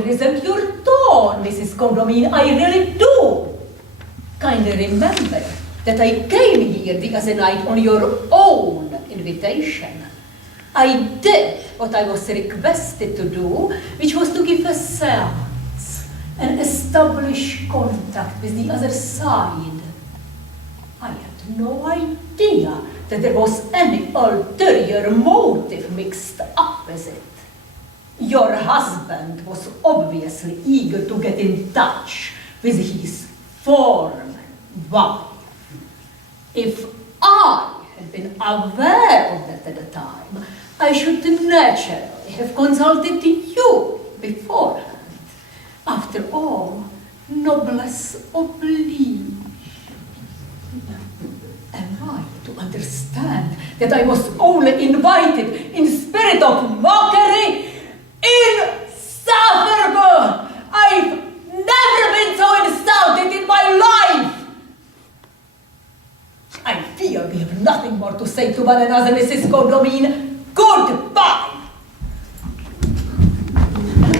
resent your tone, Mrs. Condamine, I really do. Kindly remember that I came here the other night on your own invitation. I did what I was requested to do, which was to give a seance and establish contact with the other side. I had no idea that there was any ulterior motive mixed up with it. Your husband was obviously eager to get in touch with his former wife. If I had been aware of that at the time, I should naturally have consulted you beforehand. After all, noblesse oblige. Am I to understand that I was only invited in spirit of mockery? Insufferable! I've never been so insulted in my life! I fear we have nothing more to say to one another, Mrs. Condamine. Goodbye!